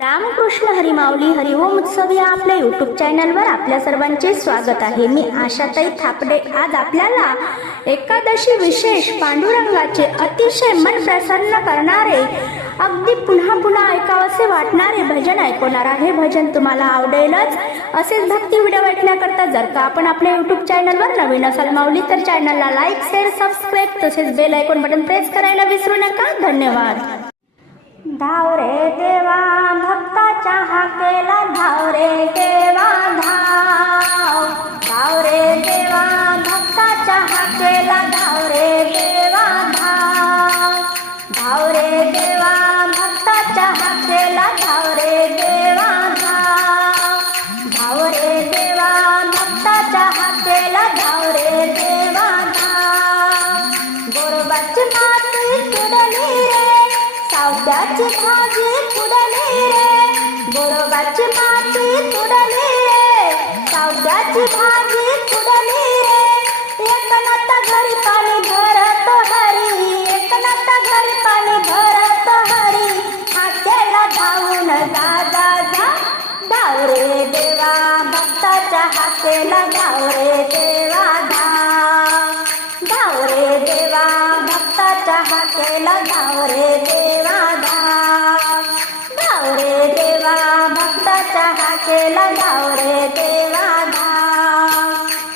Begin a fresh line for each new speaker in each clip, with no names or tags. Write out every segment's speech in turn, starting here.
रामकृष्ण हरिमावली हरिओम उत्सव या आपल्या युट्यूब चॅनलवर आपल्या सर्वांचे स्वागत आहे. मी आशाताई थापडे. आज आपल्याला एकादशी विशेष पांडुरंगाचे अतिशय मन प्रसन्न करणारे अगदी पुन्हा पुन्हा ऐकावसे वाटणारे भजन ऐकवणार आहे. भजन तुम्हाला आवडेलच. असेच भक्ती व्हिडिओ ऐकण्याकरता जर का आपण आपल्या युट्यूब चॅनलवर नवीन असाल माऊली तर चॅनलला लाईक शेअर सबस्क्राईब तसेच बेल ऐकून बटन प्रेस करायला विसरू नका. धन्यवाद. धाव रे देवा भक्ताच्या हाकेला धाव रे सावत्याची भाजी तुडली रे. गोरबाची माती तुडली रे. सावत्याची भाजी तुडली रे. एकनाथ घरी पाणी भरत हरी. एकनाथ घरी पाणी भरत हरी. हाकेला धावून जा जा. जा धाव रे देवा भक्ताच्या हाकेला धाव रे देवा धाव धाव रे देवा भक्ताच्या हाकेला धाव रे देवा भक्ताच्या हाकेला धाव रे देवा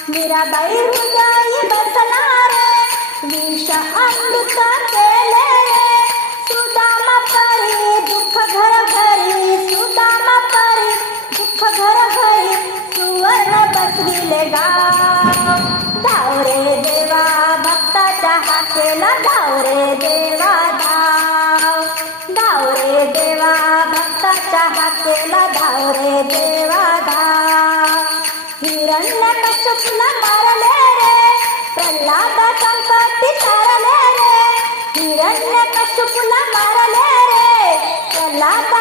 मीराबाई हृदयी बसला विष अमृता भक्ताच्या हाकेला धाव रे देवा धाव हिरण्य कश्यपला मारले रे प्रल्हाद संकटी तारले रे हिरण्य कश्यपला मारले रे प्रल्हाद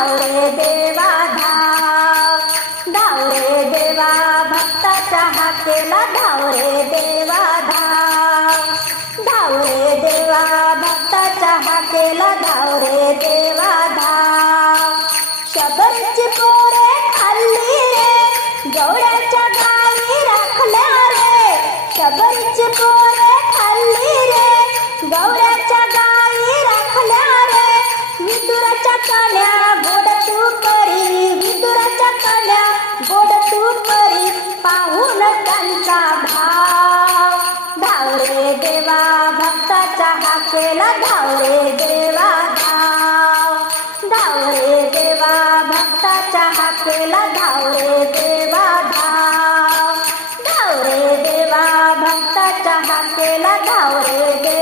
धावरे देवा धाव धावरे देवा भक्ताच्या हाकेला धावरे देवा धाव धावरे देवा भक्ताच्या हाकेला धावरे देवा केला धावरे देवा धाव. धावरे देवा भक्ताच्या हाकेला धावरे देवा धाव. धावरे देवा भक्ताच्या हाकेला धावरे देवा